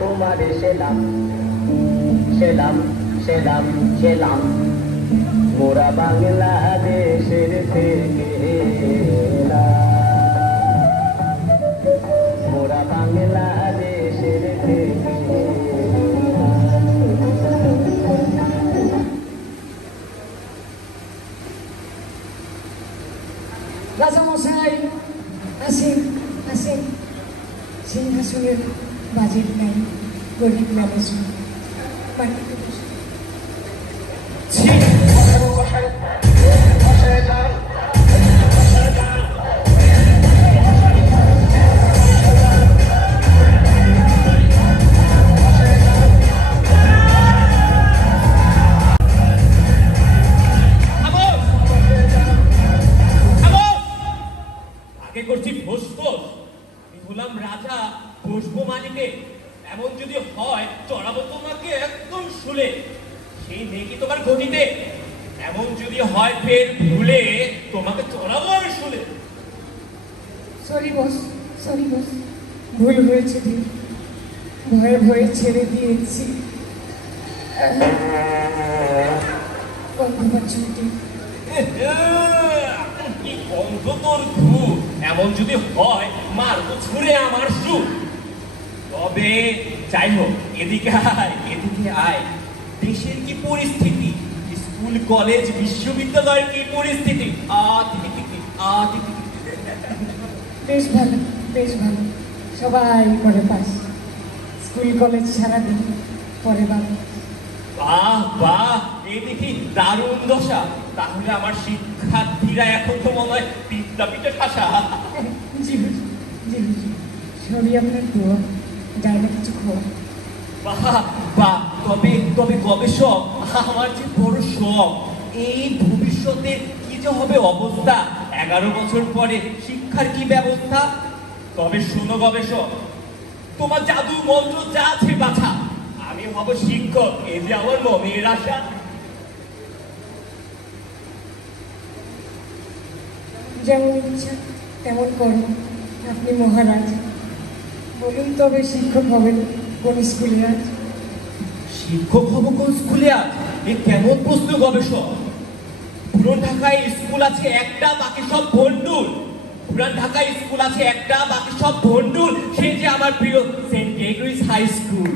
তোমারে সেলাম সেলাম সেলাম সেলাম মোরা বাংলাদেশের থেকে মোরা বাংলাদেশের থেকে রাজামশাই আসেন আসেন, সিংহাসনের বাজেট নাই, গরিব মানুষ মাটিতে বসে। করছি ফোস ফোস, আমি হলাম রাজা, বসবো মালিকে। এমন যদি হয় চড়াবো তোমাকে একদম শুলে, সেই নেকি তোমার গতিতে। এমন যদি হয় ফের ভুলে, তোমাকে চড়াবো আর শুলে। সরি বস, সরি বস, ভুল হয়েছে দিন, ভয়ে ভয়ে ছেড়ে দিয়েছি। গন্ধ পাচ্ছি কি গন্ধ তোর ঘু! এমন যদি হয় মারবো ছুঁড়ে আমার সুখ। তবে যাই হোক, এদিকে আয়, এদিকে আয়। দেশের কি পরিস্থিতি, স্কুল কলেজ বিশ্ববিদ্যালয়ের কি পরিস্থিতি? বেশ ভালো, বেশ ভালো, সবাই করে পাস। স্কুল কলেজ সারাদিন পরে বাবা। বাহ বাহ, এই দেখি দারুণ দশা। তাহলে আমার শিক্ষার্থীরা এখন তো মনে হয় বিদ্যাপীঠে ঠাসা। জি জি জি, সরি আপনার দোয়া, যায় না কিছু খোয়া। বাহ বাহ, তবে তবে গবেষক, আমার যে বড় শখ, এই ভবিষ্যতে কি যে হবে অবস্থা, 11 বছর পরে শিক্ষার কি ব্যবস্থা। তবে শোনো গবেষক, তোমার জাদু মন্ত্র যা আছে বাছা, আমি হব শিক্ষক, এই যে আমার মনের আশা। যেমন ইচ্ছা তেমন কর্ম, আপনি মহারাজ। বলুন তবে শিক্ষক হবেন কোন স্কুলে আজ? শিক্ষক হব কোন স্কুলে আজ? এ কেমন প্রশ্ন গবেষক? পুরান ঢাকায় স্কুল আছে একটা, বাকি সব ভন্ডুল। পুরান ঢাকায় স্কুল আছে একটা, বাকি সব ভন্ডুল। সে যে আমার প্রিয় Saint Gregory's high school.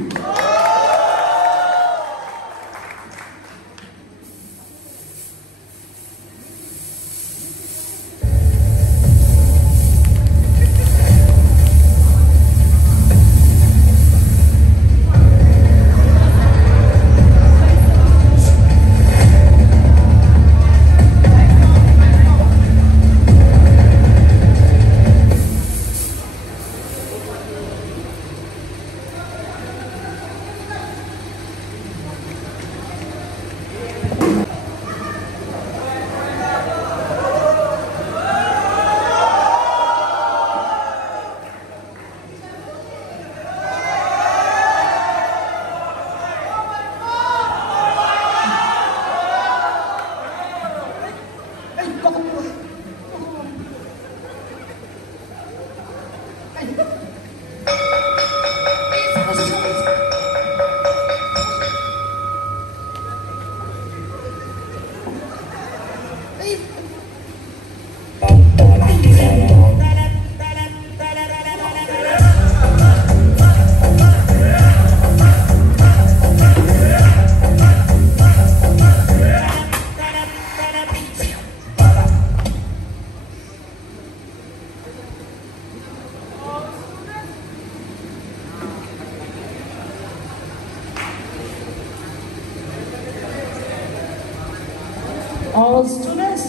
All students,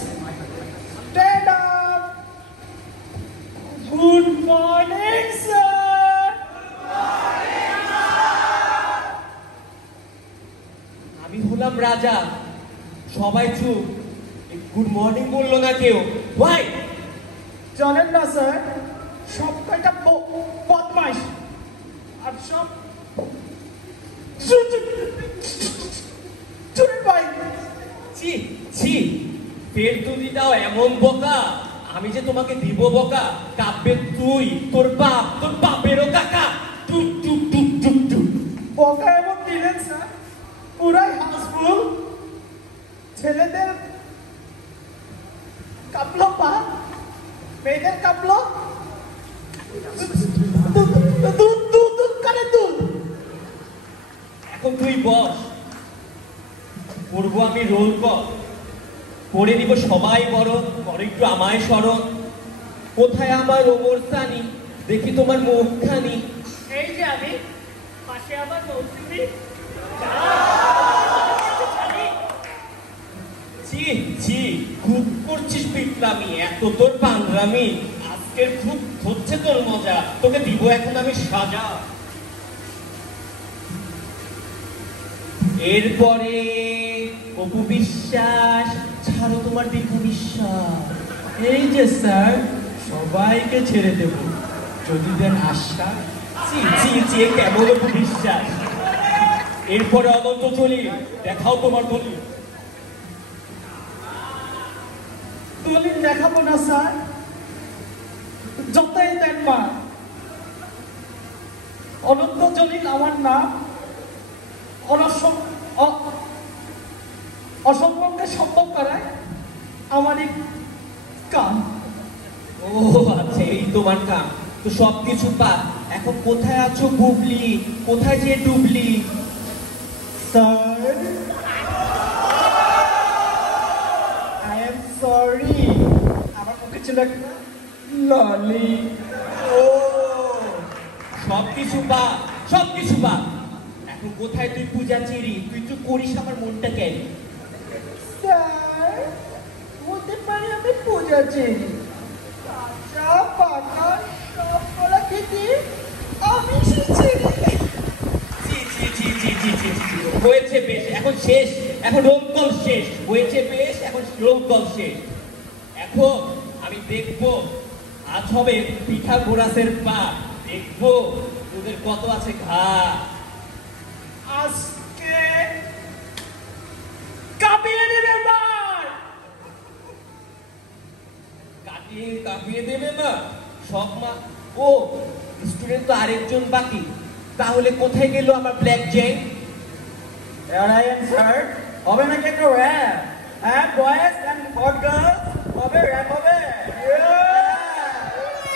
stand up. Good morning, sir. আমি হলাম রাজা, সবাই চুপ। গুড মর্নিং বললো না কেউ। ভাই জানেন না স্যার, সব কয়টা বদমাইশ আর সব চুরি ভাই। ছি ছি, ফের তুমি দাও এমন বোকা, আমি যে তোমাকে দিব বোকা। কাব্যে তুই, তোর বাপ, তোর বাপেরও কাকা। টুক টুক টুক টুক টুক। করবো আমি রোল কল, করে নিব সবাই বড়, করো একটু আমায় স্মরণ। কোথায় আমার ওমর সানি, দেখি তোমার মুখখানি। এই যে আমি, পাশে আমার মৌসুমি। জি জি, খুব করছিস পিটলামি, এত তোর পাংরামি, আজকের খুব হচ্ছে তোর মজা, তোকে দিব এখন আমি সাজা। এরপরে অপু বিশ্বাস, ছাড়ো তোমার দীর্ঘ বিশ্বাস। এই যে স্যার, সবাইকে ছেড়ে দেব যদি দেন আশ্বাস। জি জি জি, কেমন অপু বিশ্বাস। এরপরে অনন্ত চলি, দেখাও তোমার দলিল। দলিল দেখাবো না স্যার, যতই দেন মা। অনন্ত জলিল আমার নাম, অসম্ভবকে সম্ভব করায় আমারই কাম। ও আচ্ছা, এই তোমার কাম। তো সবকিছু পা, এখন কোথায় আছো বুবলি, কোথায় যে ডুবলি? স্যার, আই এম সরি, আমার মুখে ছিল একটা ললি। ও সবকিছু পা, সবকিছু পা। এখন কোথায় তুই পূজা চিরি, তুই তো করিস আমার মনটা কেন? স্যার, হতে পারে আমি পূজা চেরি, কাঁচা পাকা সব কলা খেতে আমি শিখেছি। জি জি জি জি জি জি জি, হয়েছে বেশ, এখন শেষ, এখন রোল কল শেষ, হয়েছে বেশ, এখন রোল কল শেষ। এখন আমি দেখবো আজ হবে পিঠা গোরাসের পা, দেখবো তোদের কত আছে ঘা। আজকে কাঁপিয়ে দেবে মার। কাটিয়ে কাঁপিয়ে দেবে না সব মা। ও স্টুডেন্ট তো আরেকজন বাকি, তাহলে কোথায় গেল আমার ব্ল্যাক জেন? স্যার, হবে নাকি একটা র্যাপ? হ্যাঁ বয়েজ এন্ড হট গার্লস, হবে র্যাপ হবে।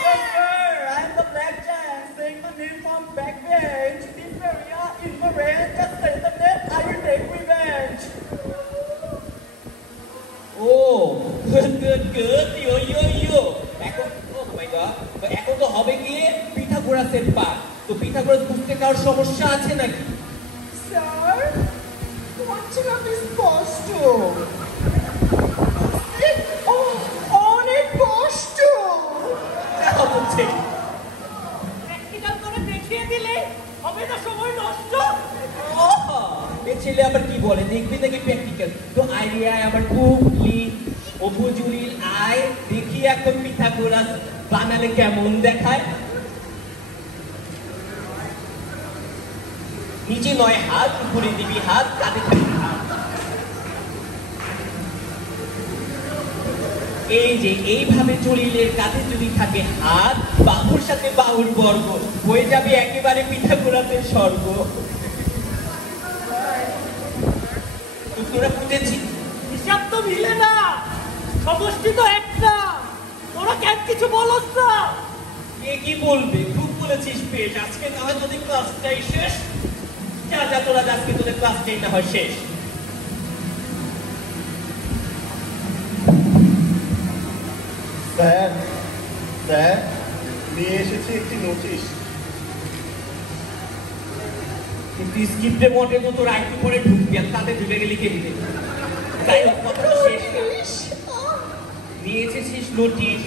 Yes sir, I am the black giant, saying my name from backbench. This area in the range, just say the name, I will take revenge. Oh good good good, yo yo yo. এখন oh মাই god, এখন তো হবে গিয়ে পিথাগোরাসের পা। তো Pythagoras বুঝতে কারোর সমস্যা আছে নাকি? স্যার, পড়ছিলাম স্পষ্ট, অনেক কষ্ট। দেখা হচ্ছে প্র্যাকটিক্যাল করে দেখিয়ে দিলে হবে না সময় নষ্ট। এ ছেলে আবার কি বলে, দেখবি নাকি প্র্যাকটিক্যাল? তো আইডিয়ায় আবার বুবলি অপু জুলিল আয়, দেখি এখন পিথাগোরাস বানালে কেমন দেখায়। নিচে নয় হাত, উপরে দিবি হাত, কাঁধে থাকবি হাত। এই যে এইভাবে চলিলে কাঁধে যদি থাকে হাত, বাহুর সাথে বাহুর বর্গ, হয়ে যাবে একেবারে পিথাগোরাসের স্বর্গ। তো তোরা বুঝেছিস? হিসাব তো মিলে না, সমষ্টি তো একটা, তোরা কেন কিছু বলস না? কে কি বলবে, খুব বলেছিস বেশ। আজকে না হয় তোদের ক্লাসটাই শেষ, যা যা তোরা আজকে তোদের ক্লাসটাই না হয় শেষ। স্যার, স্যার, নিয়ে এসেছি একটি নোটিশ। কিন্তু স্ক্রিপ্টের মধ্যে তো তোর আইটু করে ঢুকবি, আর তাতে ঢুকে গেলে কে দিবে? তাই হোক, কথাটা শেষ কর। নিয়ে এসেছিস নোটিশ,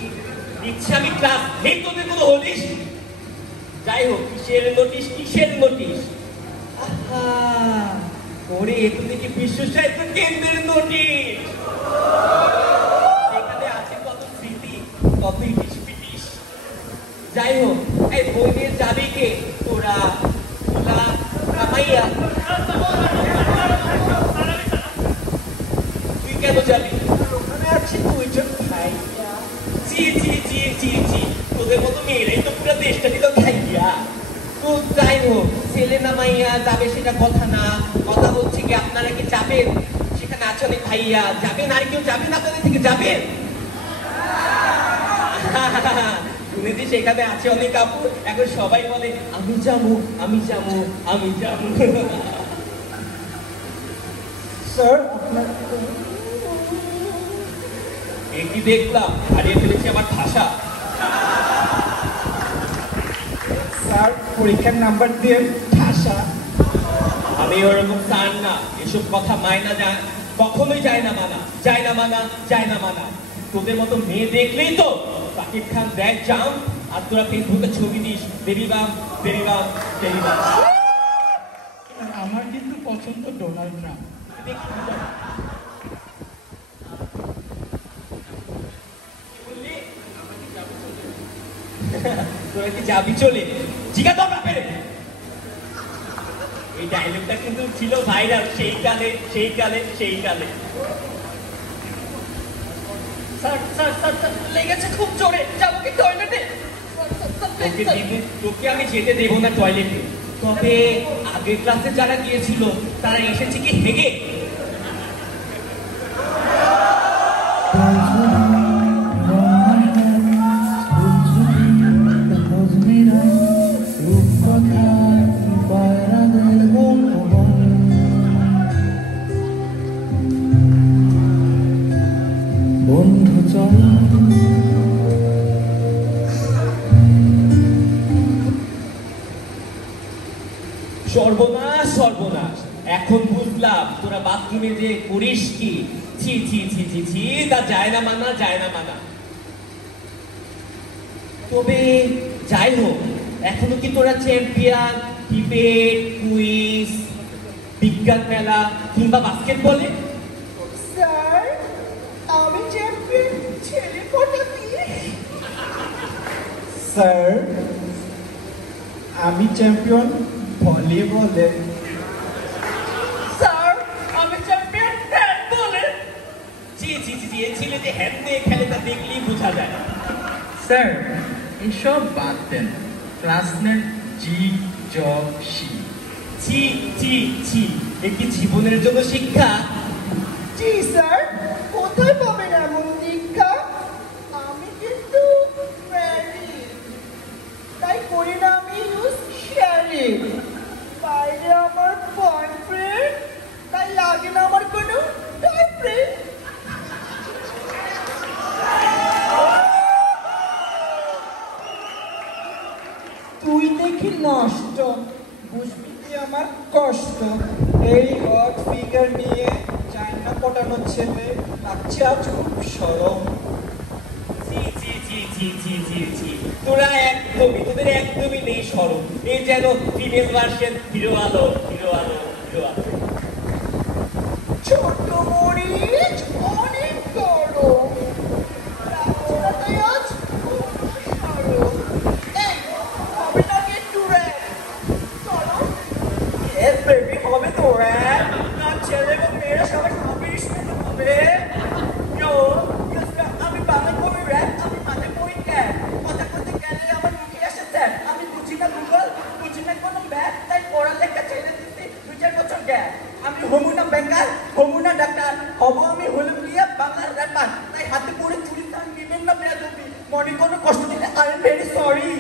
দিচ্ছি আমি ক্লাস, নেই তোদের কোনো হলিস। যাই হোক, কিসের নোটিশ, কিসের নোটিশ? আহা, ওরে একটু দেখি বিশ্ব সাহিত্য কেন্দ্রের নোটিশ। এখানে আছে কত স্মৃতি, কত ইটিস পিটিস। যাই হোক, এই বই নিয়ে যাবি কে? তোরা তোরা কামাইয়া, তুই কেন যাবি? ওখানে আছি দুইজন ভাইয়া। জি জি জি জি জি, তোদের মতো মেয়েরাই তো পুরো দেশটা দিল খাইয়া। তো যাই হোক, ছেলে না মাইয়া যাবে সেটা কথা না, কথা হচ্ছে কি আপনারা কি যাবেন? সেখানে আছে অনেক ভাইয়া, যাবেন? আর কেউ যাবেন আপনাদের থেকে? যাবেন? শুনেছি সেখানে আছে অনেক আপু, এখন সবাই বলে আমি যাবো, আমি যাবো, আমি যাবো। স্যার আপনার একই দেখলাম হারিয়ে ফেলেছি আমার ভাষা। স্যার পরীক্ষার নাম্বার দিয়ে ভাষা। আমি ওরকম স্যার না, এসব কথা মাইনা যায় কখনোই যায় না মানা, যায় না মানা, যায় না মানা। তোদের মতো মেয়ে দেখলেই তো সাকিব খান দেয় জাম্প, আর তোরা ফেসবুকে ছবি দিস বেবি বাম বেবি বাম বেবি বাম। আমার কিন্তু পছন্দ ডোনাল্ড ট্রাম্প। তোরা কি যাবি চলে? জিজ্ঞাসা ব্যাপারে এই ডায়লগটা কিন্তু ছিল ভাইরাল সেই কালে সেই কালে সেই কালে। স্যার স্যার স্যার স্যার, লেগেছে খুব জোরে, যাবো কি টয়লেটে? তোকে আমি যেতে দেবো না টয়লেটে, তবে আগের ক্লাসে যারা গিয়েছিল তারা এসেছে কি হেগে? সর্বনাশ সর্বনাশ, এখন বুঝলাম তোরা বাথরুমে যে করিস কি। ছি ছি ছি ছি ছি, তা যায় না মানা, যায় না মানা। তবে যাই হোক, এখনো কি তোরা চ্যাম্পিয়ন ডিবেট কুইজ বিজ্ঞান মেলা কিংবা বাস্কেটবলে? স্যার আমি চ্যাম্পিয়ন ছেলে কোটা দিয়ে। স্যার আমি চ্যাম্পিয়ন ভলিবলে। স্যার আমি চ্যাম্পিয়ন হ্যান্ডবলে। জি জি জি জি, এই ছেলে যে হ্যান্ড দিয়ে খেলে তা দেখলেই বোঝা যায়। স্যার এসব বাদ দেন, ক্লাস নেন জি জ সি। ছি ছি ছি, এ কি জীবনের জন্য শিক্ষা? জি স্যার, কোথায় পাবেন এমন দীক্ষা? আমি কিন্তু তাই করি না আমি ইউজ শেয়ারিং। বাইরে আমার বয়ফ্রেন্ড, তাই লাগে না আমার কোনো বয়ফ্রেন্ড। তুই দেখি নষ্ট, বুঝবি কি আমার কষ্ট। এই হট ফিগার নিয়ে চায়না পটানো ছেলে লাগছে আজ খুব সরম। জি জি জি জি জি জি জি, তোরা একদমই, তোদের একদমই নেই শরম। এই যেন ফিমেল ভার্সন হিরো আলো হিরো আলো হিরো আলো। ছোট মরিচ অনেক গরম, লাগছে না তাই আজ খুব সরম। এই হবে না কি একটু র্যাপ? চলো। Yes baby, হবে তো র্যাপ। না ছেলে বা মেয়েরা সবাই হাবিস হবে। Yo, আমি বাংলা কবি র্যাপ, আমি মাঝে পড়ি ক্যাপ। কথা বলতে গেলে আমার মুখে আসে স্যার। আমি বুঝি না গুগল, বুঝি না কোনো ম্যাপ, তাই পড়ালেখা ছেড়ে দিচ্ছি 2-4 বছর গ্যাপ। আমি হমু না বেঙ্গাল, হমু না ডাক্তার, হব আমি হলুদিয়া বাংলার র্যাপার। তাই হাতে পড়ে চুরি তার নেবেন না বেয়াদবি। মনে কোনো কষ্ট দিলে আই এম ভেরি সরি।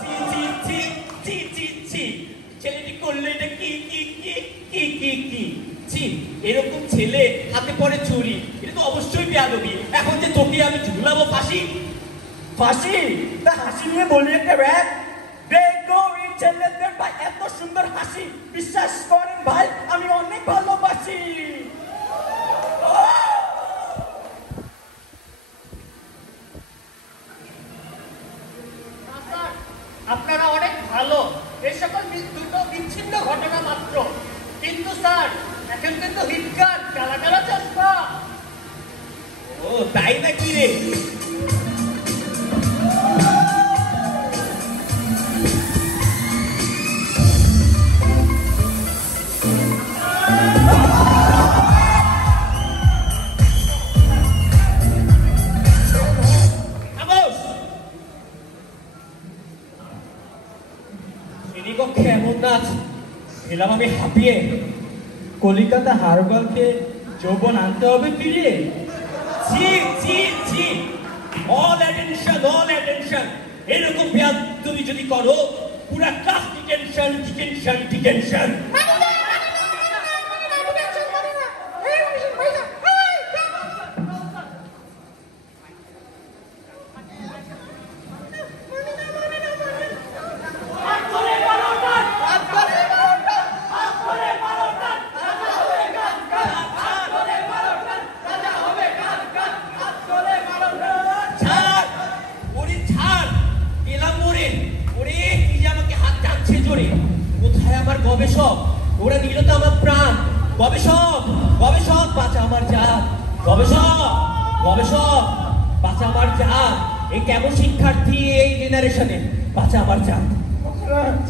জি জি জি জি জি জি, ছেলেটি করলে এটা কি কি কি কি কি কি? জি, এরকম ছেলে হাতে পড়ে চুরি, এটা তো অবশ্যই বেয়াদবি। এখন যে তোকে আমি ঝুলাবো ফাঁসি। ফাঁসি? তা হাসি নিয়ে বলি একটা র্যাপ। দেখো এই ছেলেদের ভাই এত সুন্দর হাসি, বিশ্বাস করেন ভাই আমি অনেক ভালোবাসি। স্যার আপনারা অনেক ভালো, এই সকল দুটো বিচ্ছিন্ন ঘটনা মাত্র। কিন্তু স্যার এখন কিন্তু হিটকার কালা কালা চশমা। ও তাই নাকি রে? শ্রেণীকক্ষে এমন নাচ এলাম আমি হাঁপিয়ে। কলিকাতা হারবালকে যৌবন আনতে হবে ফিরিয়ে। জি জি জি, অল অ্যাটেনশন অল অ্যাটেনশন। এরকম তুমি যদি করো পুরা ক্লাস ডিটেনশন ডিটেনশন ডিটেনশন। কোথায় আমার গবেষক? ওরা নিল তো আমার প্রাণ। গবেষক গবেষক বাঁচা আমার জাত। গবেষক গবেষক বাঁচা আমার জাত। এই কেমন শিক্ষার্থী এই জেনারেশনে, বাঁচা আমার জাত। মহারাজ,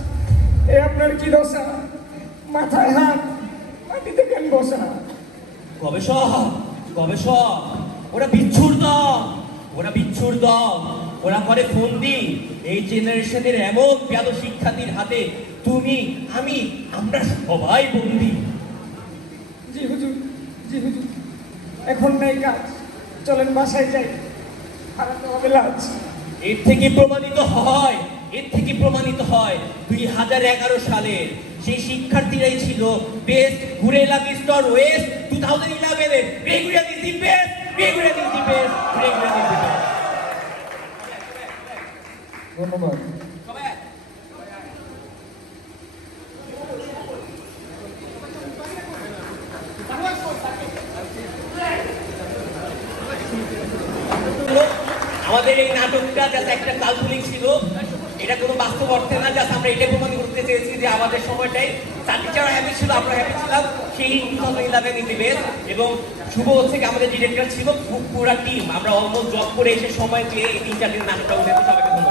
এ আপনার কি দশা? মাথায় হাত, মাটিতে কেন বসা? গবেষক গবেষক ওরা বিচ্ছুর দল, ওরা বিচ্ছুর দল। ওরা করে ফন্দি এই জেনারেশনের এমন ব্যাধ শিক্ষার্থীর হাতে। তুমি আমি আমরা সবাই বন্দী। জি হুজুর, জি হুজুর, এখন নাই কাজ, চলেন বাসায় যাই, হারাতে হবে লাজ। এর থেকে প্রমাণিত হয়, এর থেকে প্রমাণিত হয় 2011 সালে সেই শিক্ষার্থীরাই ছিল বেস্ট গুরেলা মিস্টার ওয়েস্ট 2011 এর। Regular is the best, regular is the best, regular is the best. ধন্যবাদ। আমাদের এই নাটকটা জাস্ট একটা কাল্পনিক ছিল, এটা কোনো বাস্তব অর্থে না। জাস্ট আমরা এটাই প্রমাণ করতে চেয়েছি যে আমাদের সময়টাই ছাত্রীরা হ্যাপি ছিল, আমরা হ্যাপি ছিলাম। সেই 2011 ইজ দি বেস্ট। এবং শুভ হচ্ছে কি আমাদের ডিরেক্টর ছিল পুরা টিম, আমরা অলমোস্ট জব করে এসে সময় পেয়ে এই 3-4 দিন নাটকটা উঠেছে। সবাইকে ধন্যবাদ।